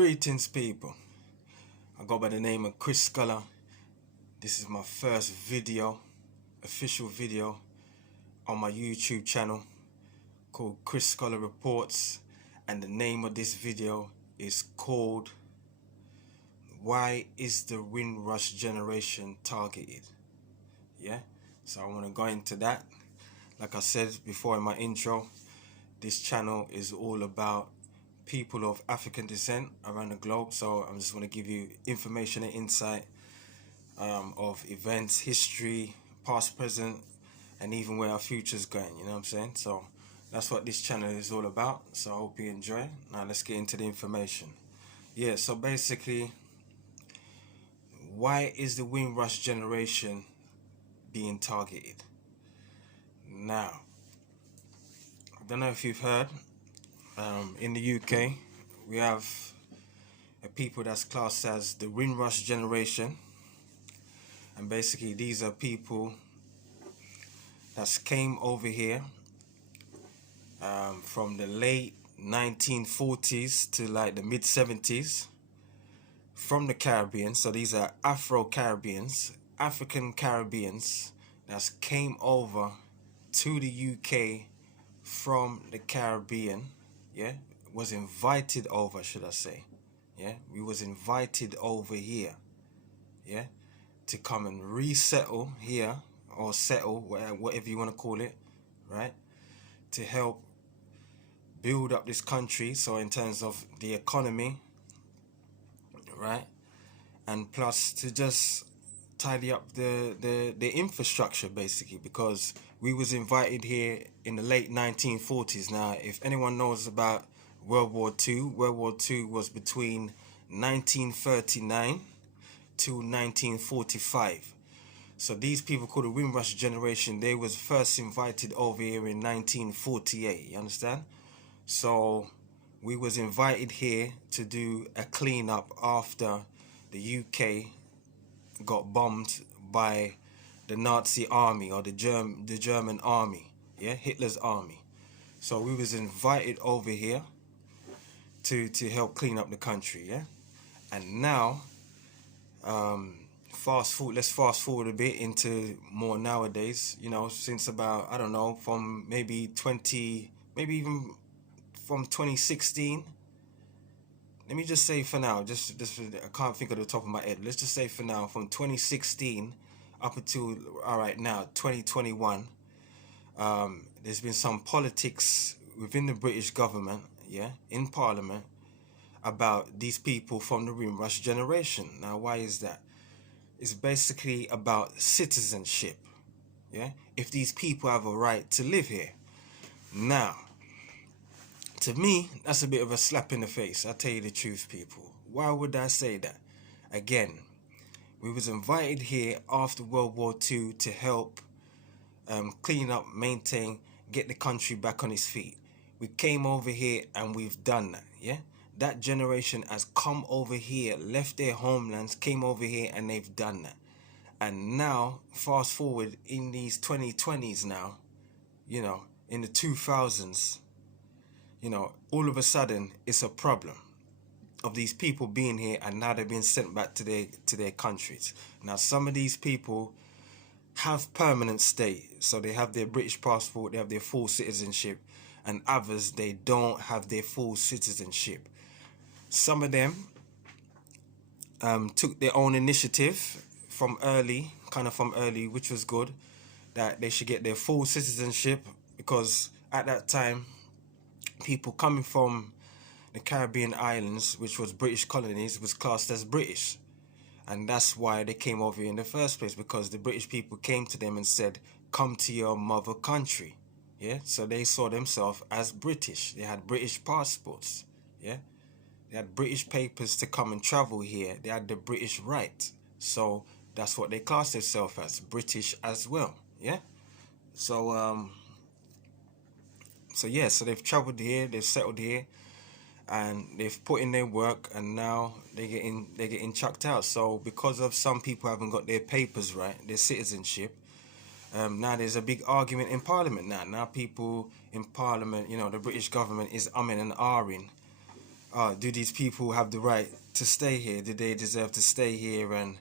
Greetings, people. I go by the name of Chris Scholar. This is my first video, official video, on my YouTube channel called Chris Scholar Reports, and the name of this video is called Why is the Windrush Generation Targeted? Yeah, so I want to go into that. Like I said before in my intro, this channel is all about people of African descent around the globe, so I just want to give you information and insight of events, history, past, present, and even where our future's going, you know what I'm saying? So that's what this channel is all about, so I hope you enjoy. Now let's get into the information. Yeah, so basically, why is the Windrush generation being targeted? Now, I don't know if you've heard, in the UK, we have a people that's classed as the Windrush generation, and basically these are people that came over here from the late 1940s to like the mid 70s from the Caribbean. So these are Afro-Caribbeans, African Caribbeans that came over to the UK from the Caribbean. Yeah, was invited over, should I say. Yeah, we was invited over here, yeah, to come and resettle here, or settle, whatever you want to call it, right, to help build up this country. So in terms of the economy, right, and plus to just tidy up the infrastructure, basically, because we was invited here in the late 1940s. Now, if anyone knows about World War II, World War II was between 1939 to 1945. So these people called the Windrush generation, they was first invited over here in 1948, you understand? So we was invited here to do a cleanup after the UK got bombed by the Nazi army, or the German army, yeah, Hitler's army. So we was invited over here to help clean up the country, yeah. And now, let's fast forward a bit into more nowadays. You know, since about, I don't know, from maybe even from 2016. Let me just say for now, just I can't think of the top of my head. Let's just say for now, from 2016 up until right now, 2021, there's been some politics within the British government, yeah, in Parliament, about these people from the Windrush generation. Now, why is that? It's basically about citizenship, yeah. If these people have a right to live here. Now, to me, that's a bit of a slap in the face. I'll tell you the truth, people. Why would I say that? Again, we was invited here after World War II to help clean up, maintain, get the country back on its feet. We came over here and we've done that, yeah? That generation has come over here, left their homelands, came over here, and they've done that. And now, fast forward in these 2020s now, you know, in the 2000s, you know, all of a sudden it's a problem of these people being here, and now they're being sent back to their countries. Now, some of these people have permanent stay, so they have their British passport, they have their full citizenship, and others, they don't have their full citizenship. Some of them took their own initiative from early, which was good, that they should get their full citizenship, because at that time, people coming from the Caribbean islands, which was British colonies, was classed as British. And that's why they came over here in the first place, because the British people came to them and said, come to your mother country. Yeah, so they saw themselves as British. They had British passports. Yeah, they had British papers to come and travel here. They had the British right. So that's what they classed themselves as, British as well. Yeah, so so they've traveled here, they've settled here, and they've put in their work, and now they're getting chucked out. So because of some people haven't got their papers right, their citizenship, now there's a big argument in Parliament now. Now people in Parliament, you know, the British government is umming and ahhing do these people have the right to stay here? Do they deserve to stay here? And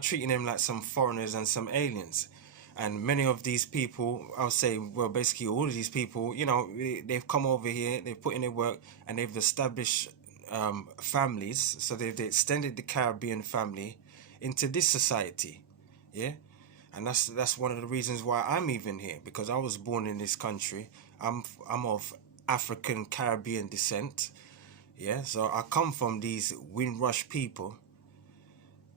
treating them like some foreigners and some aliens. And many of these people, I'll say, well, basically all of these people, they've come over here, they've put in their work, and they've established families. So they extended the Caribbean family into this society, yeah. And that's one of the reasons why I'm even here, because I was born in this country. I'm of African Caribbean descent, yeah. So I come from these Windrush people,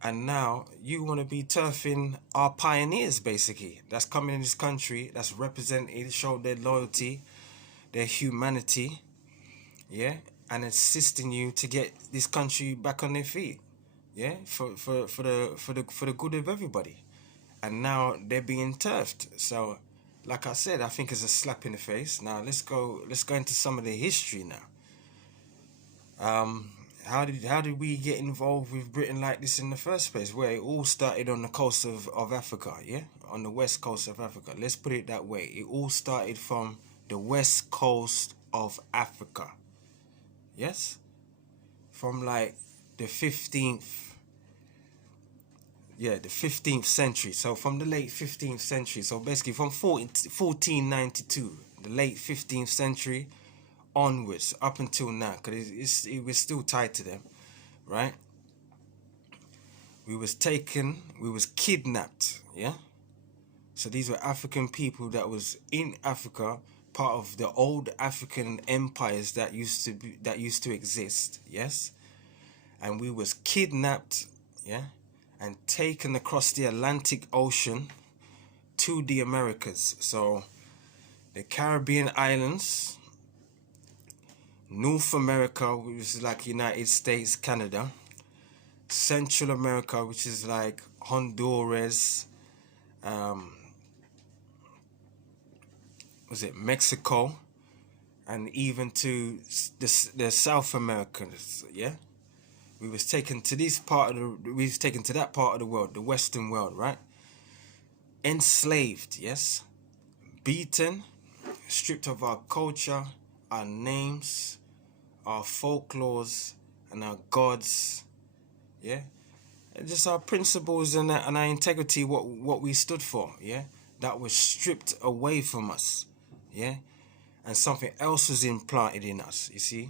and now you want to be turfing our pioneers, basically. That's coming in this country, that's represented, show their loyalty, their humanity, yeah, and assisting you to get this country back on their feet, yeah, for the good of everybody. And now they're being turfed. So, like I said, I think it's a slap in the face. Now let's go into some of the history now. Um, how did we get involved with Britain like this in the first place? Where it all started on the coast of Africa, yeah, on the west coast of Africa. Let's put it that way. It all started from the west coast of Africa. Yes, from like the 15th, yeah, the 15th century. So from the late 15th century. So basically from 1492, the late 15th century onwards, up until now, because it was still tied to them, right? We was kidnapped, yeah. So these were African people that was in Africa, part of the old African empires that used to exist, yes. And we was kidnapped, yeah, and taken across the Atlantic Ocean to the Americas. So the Caribbean islands, North America, which is like United States, Canada, Central America, which is like Honduras, um, was it Mexico, and even to the South Americans, yeah. We was taken to we was taken to that part of the world, the Western world, right? Enslaved, yes, beaten, stripped of our culture, our names, our folklores, and our gods, yeah, and just our principles and our integrity, what we stood for, yeah, that was stripped away from us, yeah, and something else was implanted in us, you see,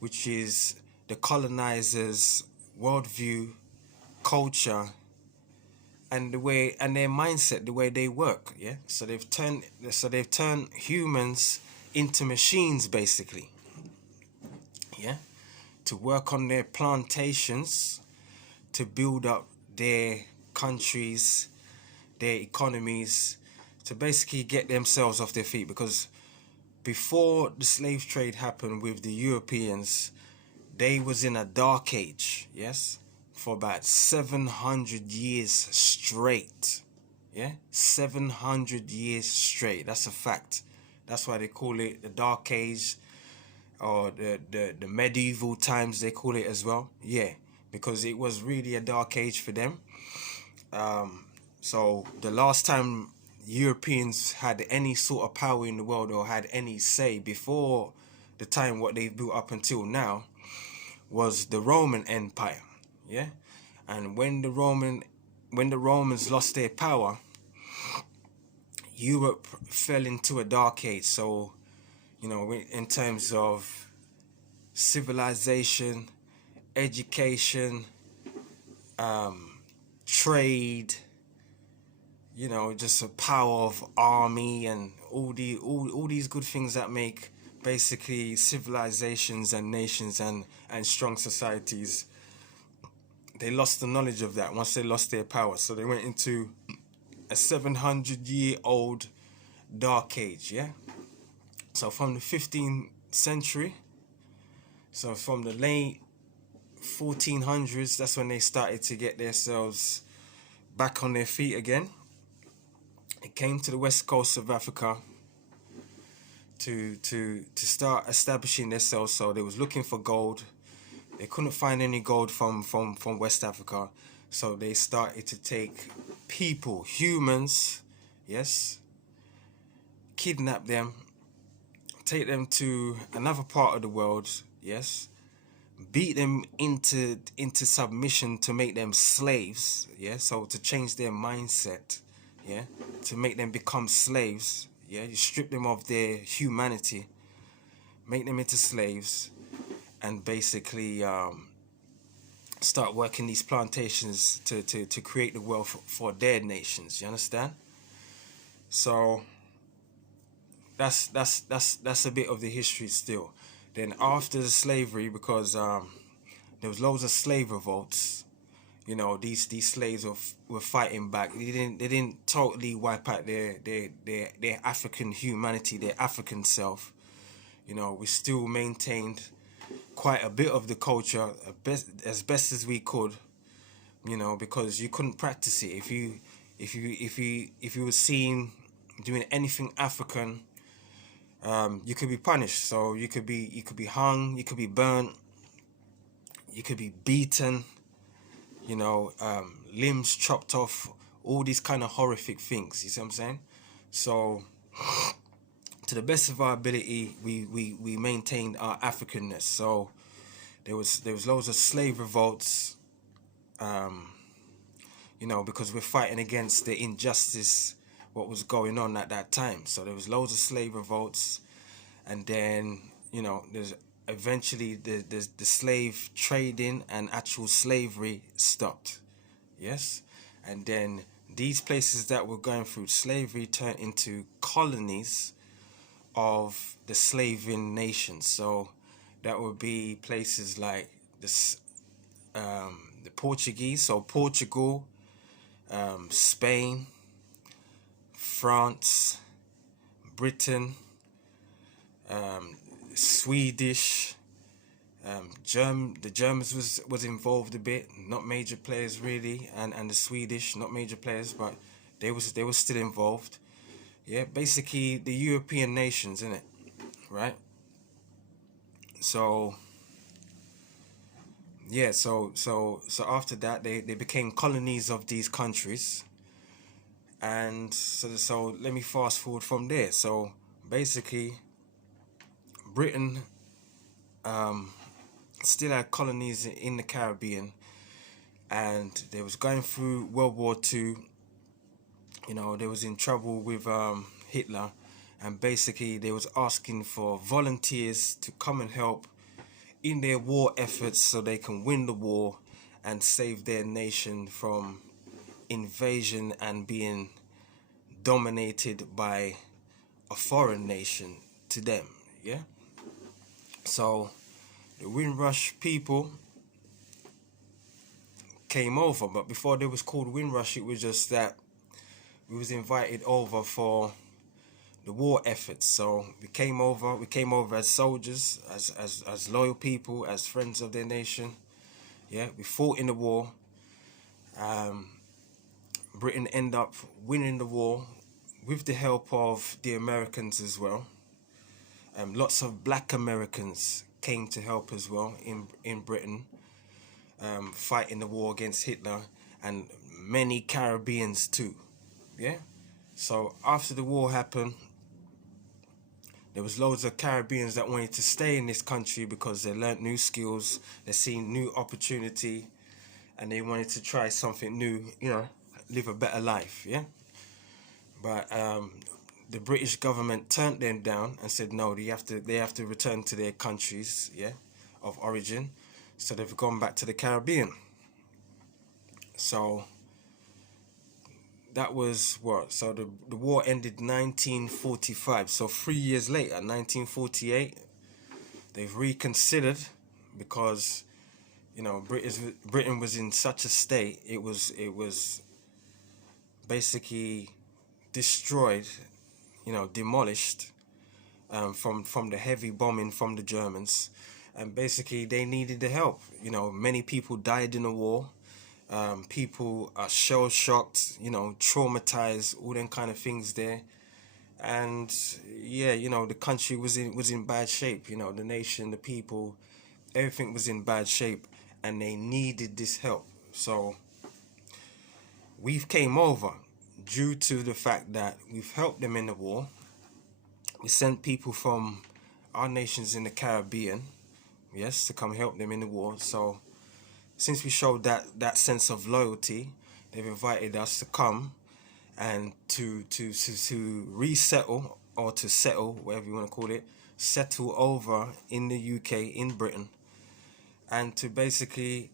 which is the colonizers' worldview, culture, and their mindset, the way they work, yeah. So they've turned humans into machines, basically, yeah, to work on their plantations, to build up their countries, their economies, to basically get themselves off their feet. Because before the slave trade happened with the Europeans, they was in a dark age, yes, for about 700 years straight, yeah, 700 years straight. That's a fact. That's why they call it the dark age, or the medieval times, they call it as well, yeah, because it was really a dark age for them. So the last time Europeans had any sort of power in the world, or had any say, before the time what they've built up until now, was the Roman Empire, yeah. And when the Romans lost their power, Europe fell into a dark age. So, in terms of civilization, education, trade, just a power of army, and all these good things that make basically civilizations and nations and strong societies. They lost the knowledge of that once they lost their power. So they went into a 700-year-old dark age, yeah. So from the 15th century, so from the late 1400s, that's when they started to get themselves back on their feet again. It came to the west coast of Africa to start establishing themselves. So they was looking for gold. They couldn't find any gold from West Africa. So they started to take people, humans, yes, kidnap them, take them to another part of the world, yes, beat them into submission to make them slaves. Yeah, so to change their mindset. Yeah, to make them become slaves. Yeah, you strip them of their humanity, make them into slaves, and basically start working these plantations to create the wealth for their nations. You understand? So that's a bit of the history still. Then after the slavery, because there was loads of slave revolts. You know, these slaves were fighting back. They didn't totally wipe out their African humanity, their African self. You know, we still maintained quite a bit of the culture as best as we could. You know, because you couldn't practice it if you were seen doing anything African. You could be punished. So you could be hung, you could be burnt, you could be beaten. You know, limbs chopped off, all these kind of horrific things. You see what I'm saying? So, to the best of our ability, we maintained our Africanness. So there was loads of slave revolts. You know, because we're fighting against the injustice, what was going on at that time. So there was loads of slave revolts, and then there's eventually the slave trading and actual slavery stopped. Yes, and then these places that were going through slavery turned into colonies of the slaving nations. So that would be places like the Portuguese, so Portugal, Spain, France, Britain, Swedish, the Germans was involved a bit, not major players really, and the Swedish, not major players, but they were still involved. Yeah, basically the European nations, innit? Right? So yeah, so after that they became colonies of these countries, and so let me fast forward from there. So basically, Britain still had colonies in the Caribbean, and they was going through World War II. You know, they was in trouble with Hitler, and basically they was asking for volunteers to come and help in their war efforts so they can win the war and save their nation from invasion and being dominated by a foreign nation to them. Yeah. So the Windrush people came over, but before they was called Windrush, it was just that we was invited over for the war efforts. So we came over as soldiers, as loyal people, as friends of their nation. Yeah, we fought in the war. Britain ended up winning the war with the help of the Americans as well. Lots of black Americans came to help as well in Britain, fighting the war against Hitler, and many Caribbeans too. Yeah. So after the war happened, there was loads of Caribbeans that wanted to stay in this country because they learnt new skills, they seen new opportunity, and they wanted to try something new, live a better life, yeah? But the British government turned them down and said no, they have to return to their countries, yeah, of origin. So they've gone back to the Caribbean. So that was what? So the war ended 1945. So 3 years later, 1948, they've reconsidered because Britain was in such a state. It was basically destroyed, demolished from the heavy bombing from the Germans, and basically they needed the help. Many people died in the war. People are shell shocked, traumatized, all them kind of things there. And yeah, the country was in bad shape. The nation, the people, everything was in bad shape, and they needed this help. So we've came over due to the fact that we've helped them in the war. We sent people from our nations in the Caribbean. yes, to come help them in the war. So since we showed that sense of loyalty, they've invited us to come and to resettle, or to settle, whatever you want to call it, settle over in the UK, in Britain, and to basically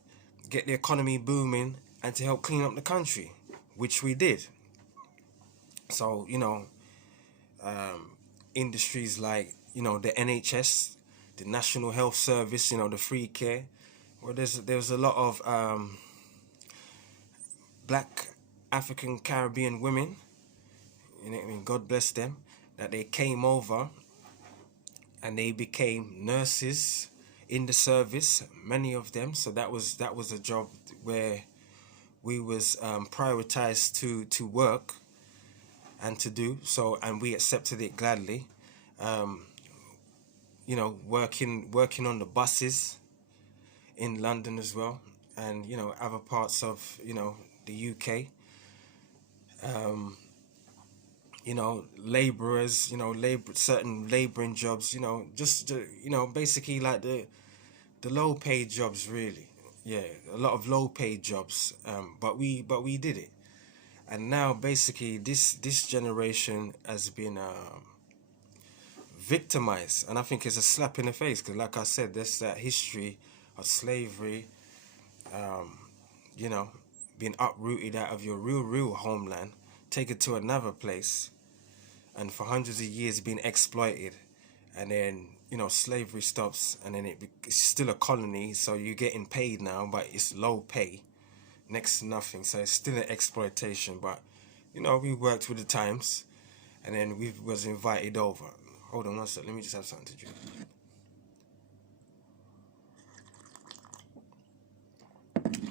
get the economy booming and to help clean up the country, which we did. So, industries like, the NHS, the National Health Service, the free care. Well, there's a lot of black African Caribbean women, you know what I mean, God bless them, that they came over and they became nurses in the service, many of them. So that was a job where we was prioritized to work and to do so, and we accepted it gladly. Working on the buses in London as well, and other parts of the UK. Laborers, certain laboring jobs, just basically like the low paid jobs, really. Yeah, a lot of low paid jobs. But we did it, and now basically this generation has been victimized, and I think it's a slap in the face because, like I said, there's that history of slavery, you know, being uprooted out of your real homeland, taken to another place, and for hundreds of years being exploited, and then slavery stops, and then it's still a colony, so you're getting paid now, but it's low pay, next to nothing, so it's still an exploitation. But we worked with the times, and then we was invited over. Hold on one sec, let me just have something to drink.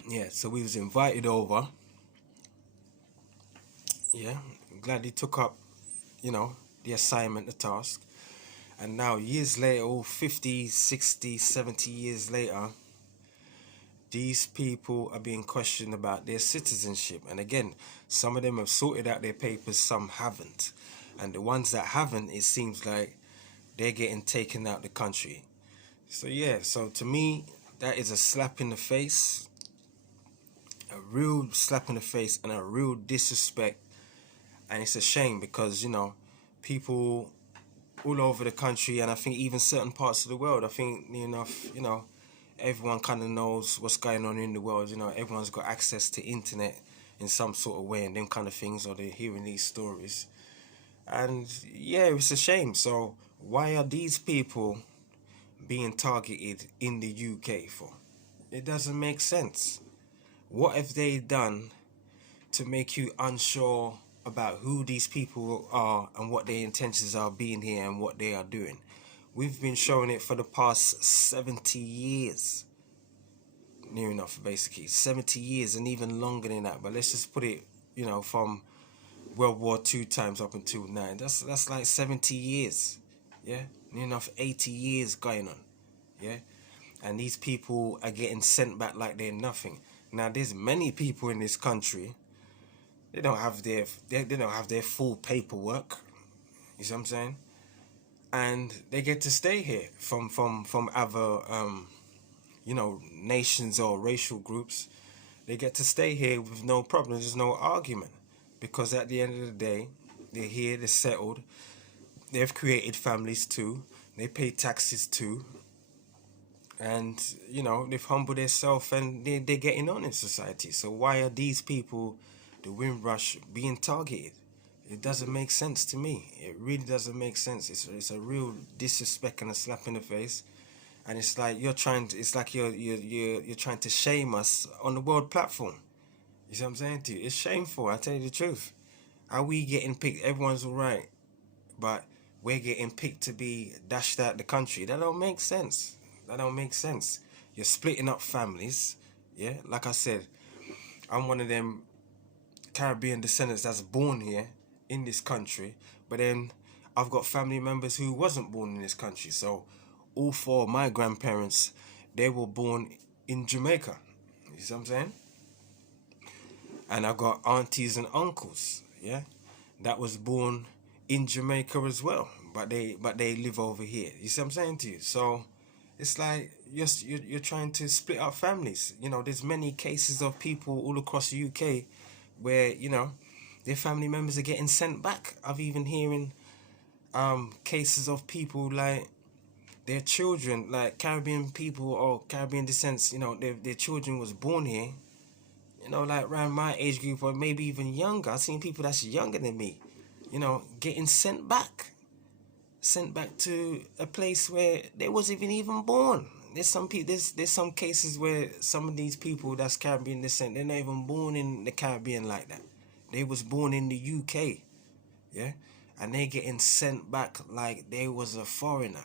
Yeah, so we was invited over. Yeah, gladly took up, the assignment, the task. And now years later, 50, 60, 70 years later, these people are being questioned about their citizenship. And again, some of them have sorted out their papers, some haven't. And the ones that haven't, it seems like they're getting taken out the country. So yeah, so to me, that is a slap in the face, a real slap in the face, and a real disrespect. And it's a shame because, people all over the country, and I think even certain parts of the world, I think, everyone kind of knows what's going on in the world. Everyone's got access to internet in some sort of way and them kind of things, or they're hearing these stories. And yeah, it's a shame. So why are these people being targeted in the UK for? It doesn't make sense. What have they done to make you unsure about who these people are and what their intentions are being here and what they are doing? We've been showing it for the past 70 years. Near enough, basically. 70 years and even longer than that. But let's just put it, from World War II times up until now. That's like 70 years. Yeah? Near enough 80 years going on. Yeah? And these people are getting sent back like they're nothing. Now, there's many people in this country, they don't have their full paperwork. You see what I'm saying? And they get to stay here from other nations or racial groups. They get to stay here with no problem. There's no argument, because at the end of the day, they're here, they're settled, they've created families too, they pay taxes too, and they've humbled themselves, and they're getting on in society. So why are these people, the Windrush, being targeted? It doesn't make sense to me. It really doesn't make sense. It's a real disrespect and a slap in the face, and it's like you're trying to shame us on the world platform. You see what I'm saying to you? It's shameful. I tell you the truth. Are we getting picked? Everyone's all right, but we're getting picked to be dashed out the country. That don't make sense. That don't make sense. You're splitting up families. Yeah, like I said, I'm one of them Caribbean descendants that's born here in this country, but then I've got family members who wasn't born in this country. So all four of my grandparents, they were born in Jamaica. You see what I'm saying? And I've got aunties and uncles, yeah, that was born in Jamaica as well, but they live over here. You see what I'm saying to you? So It's like you're trying to split up families. You know, there's many cases of people all across the UK where, you know, their family members are getting sent back. I've even hearing cases of people like their children, like Caribbean people or Caribbean descents, you know, their children was born here, you know, like around my age group or maybe even younger. I've seen people that's younger than me, you know, getting sent back to a place where they wasn't even born. There's some people. There's some cases where some of these people that's Caribbean descent, they're not even born in the Caribbean like that. They was born in the UK, yeah, and they getting sent back like they was a foreigner.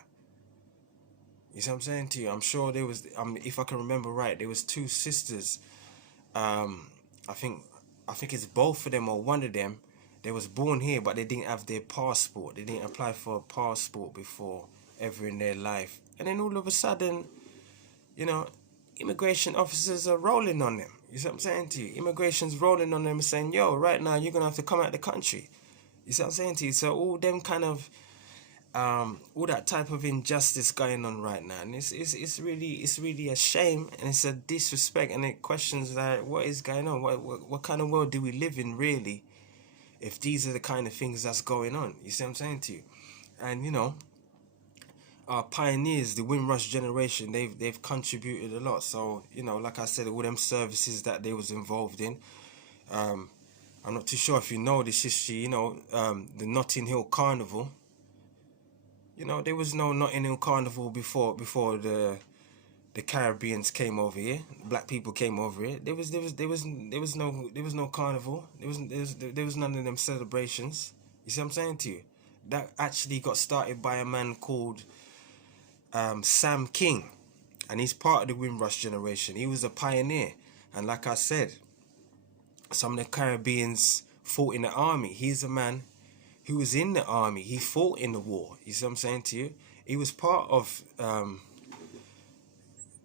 You see what I'm saying to you? I'm sure there was. If I can remember right, there was two sisters. Um, I think I think it's both of them or one of them. They was born here, but they didn't have their passport. They didn't apply for a passport before ever in their life. And then all of a sudden, you know, immigration officers are rolling on them. You see what I'm saying to you? Immigration's rolling on them and saying, yo, right now you're gonna have to come out of the country. You see what I'm saying to you? So all them kind of all that type of injustice going on right now, and it's really a shame, and it's a disrespect, and it questions like what is going on, what kind of world do we live in really, if these are the kind of things that's going on. You see what I'm saying to you? And you know, our pioneers, the Windrush generation, they've contributed a lot. So you know, like I said, all them services that they was involved in. Um, I'm not too sure if you know this history. You know, the Notting Hill Carnival. You know, there was no Notting Hill Carnival before the Caribbeans came over here. Black people came over here. There was no carnival. There was none of them celebrations. You see what I'm saying to you? That actually got started by a man called Sam King, and he's part of the Windrush generation. He was a pioneer, and like I said, some of the Caribbeans fought in the army. He's a man who was in the army. He fought in the war. You see what I'm saying to you? He was part of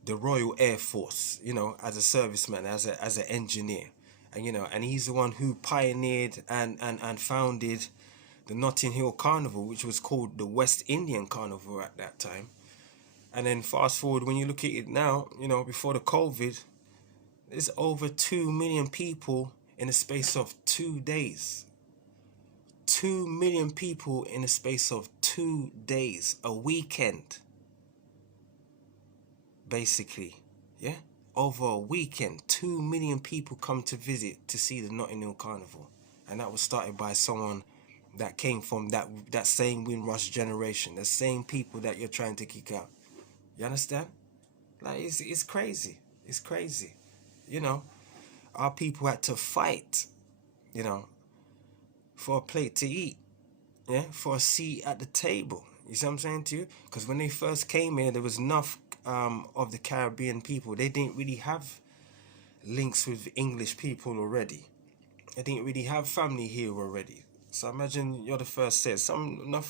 the Royal Air Force, you know, as a serviceman, as an engineer, and you know, and he's the one who pioneered and founded the Notting Hill Carnival, which was called the West Indian Carnival at that time. And then fast forward, when you look at it now, you know, before the COVID, there's over 2 million people in the space of 2 days. 2 million people in the space of 2 days, a weekend, basically, yeah. Over a weekend, 2 million people come to visit to see the Notting Hill Carnival, and that was started by someone that came from that same Windrush generation, the same people that you're trying to kick out. You understand? Like it's crazy. It's crazy. You know, our people had to fight. You know, for a plate to eat, yeah, for a seat at the table. You see what I'm saying to you? Because when they first came here, there was enough of the Caribbean people. They didn't really have links with English people already. They didn't really have family here already. So imagine you're the first set.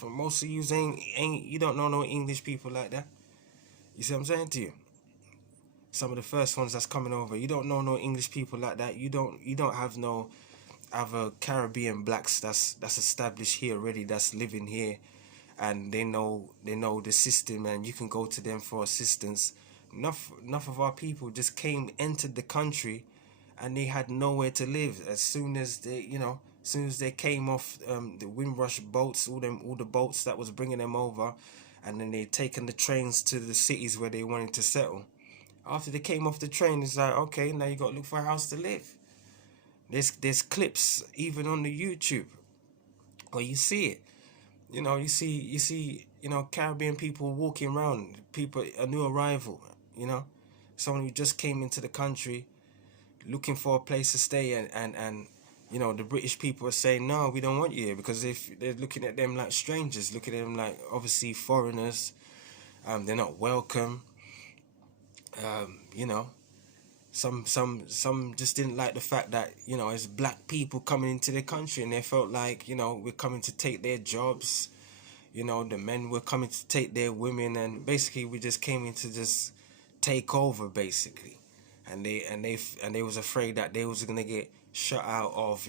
Most of you ain't you don't know no English people like that. You see what I'm saying to you? Some of the first ones that's coming over, you don't know no English people like that. You don't have no other Caribbean blacks that's established here already, that's living here, and they know the system, and you can go to them for assistance. Enough of our people just entered the country, and they had nowhere to live as soon as they came off the Windrush boats, all the boats that was bringing them over, and then they taken the trains to the cities where they wanted to settle. After they came off the train, it's like, okay, now you got to look for a house to live. There's clips even on the YouTube where you see it. You see Caribbean people walking around, people a new arrival, someone who just came into the country looking for a place to stay, and the British people are saying, no, we don't want you here, because if they're looking at them like strangers, looking at them like obviously foreigners. They're not welcome. You know, some just didn't like the fact that it's black people coming into the country, and they felt like we're coming to take their jobs. The men were coming to take their women, and basically we just came in to just take over, basically. And they was afraid that they was gonna get shut out of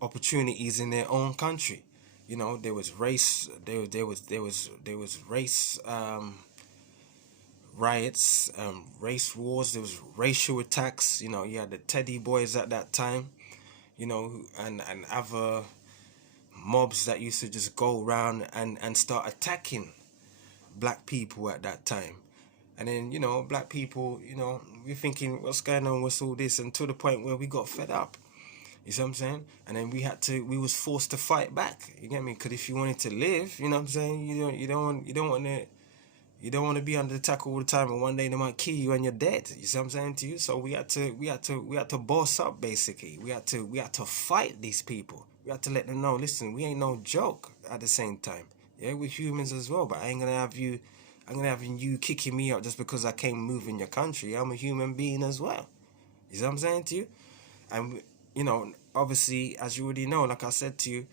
opportunities in their own country. There was race. There was race riots, race wars. There was racial attacks. You know, you had the Teddy Boys at that time. You know, and other mobs that used to just go around and start attacking black people at that time. And then, you know, black people, you know, we're thinking, what's going on with all this? And to the point where we got fed up. You see what I'm saying? And then we was forced to fight back. You get me? Because if you wanted to live, you know what I'm saying? You don't want to be under attack all the time, and one day they might kill you and you're dead. You see what I'm saying to you? So we had to boss up basically. We had to fight these people. We had to let them know, listen, we ain't no joke at the same time. Yeah, we're humans as well, but I'm gonna have you kicking me out just because I came moving your country. I'm a human being as well. You see what I'm saying to you? And you know, obviously, as you already know, like I said to you,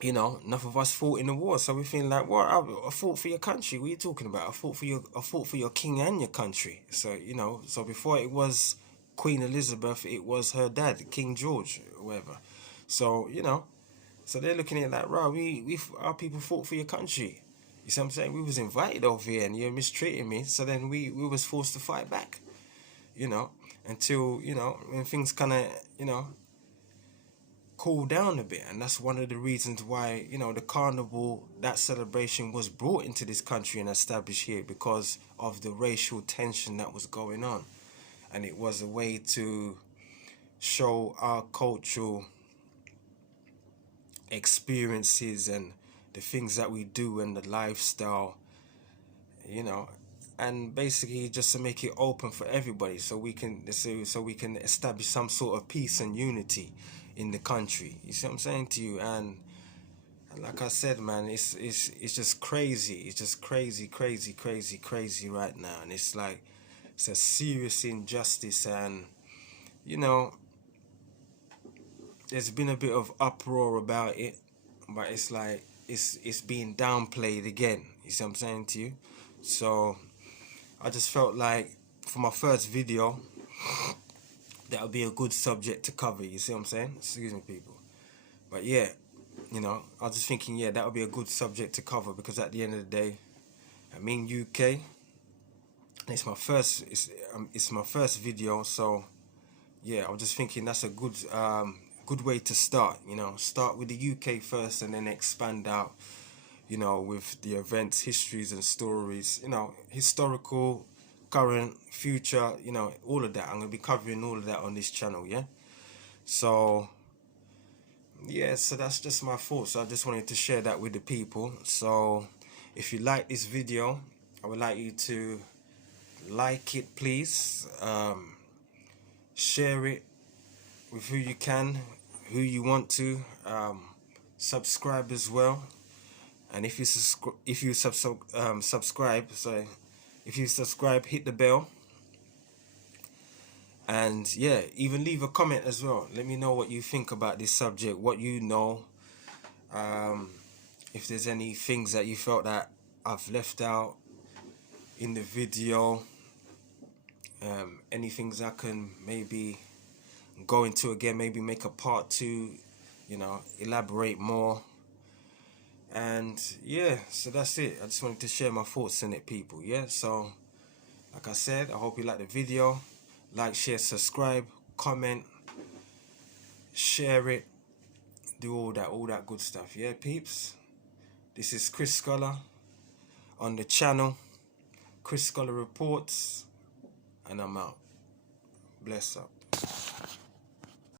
you know, enough of us fought in the war, so we feel like, what? I fought for your country. What are you talking about? I fought for your king and your country. So you know, so before it was Queen Elizabeth, it was her dad, King George, or whatever. So you know, so they're looking at it like, right, our people fought for your country. You see what I'm saying? We was invited over here, and you're mistreating me. So then we was forced to fight back. You know, until you know when things kind of you know cool down a bit, and that's one of the reasons why you know the carnival, that celebration was brought into this country and established here because of the racial tension that was going on, and it was a way to show our cultural experiences and the things that we do and the lifestyle, you know, and basically just to make it open for everybody so we can establish some sort of peace and unity in the country. You see what I'm saying to you? And like I said, man, it's just crazy. It's just crazy right now, and it's like it's a serious injustice, and you know, there's been a bit of uproar about it, but it's like it's being downplayed again. You see what I'm saying to you? So I just felt like for my first video, that would be a good subject to cover. You see what I'm saying? Excuse me, people. But yeah, you know, I was just thinking, yeah, that would be a good subject to cover because at the end of the day, I'm in UK. It's my first video, so yeah, I was just thinking that's a good way to start. You know, start with the UK first and then expand out. You know, with the events, histories, and stories. You know, historical, current, future. You know, all of that. I'm gonna be covering all of that on this channel. Yeah. So yeah, so that's just my thoughts. I just wanted to share that with the people. So if you like this video, I would like you to like it, please. Share it with who you can, who you want to. Subscribe as well. And if you subscribe, sorry, if you subscribe, hit the bell. And yeah, even leave a comment as well. Let me know what you think about this subject, what you know. If there's any things that you felt that I've left out in the video, any things I can maybe go into again, maybe make a part 2, you know, elaborate more. And yeah, so that's it. I just wanted to share my thoughts on it, people. Yeah, so like I said, I hope you like the video. Like, share, subscribe, comment, share it, do all that good stuff. Yeah, peeps. This is Chris Scholar on the channel, Chris Scholar Reports, and I'm out. Bless up.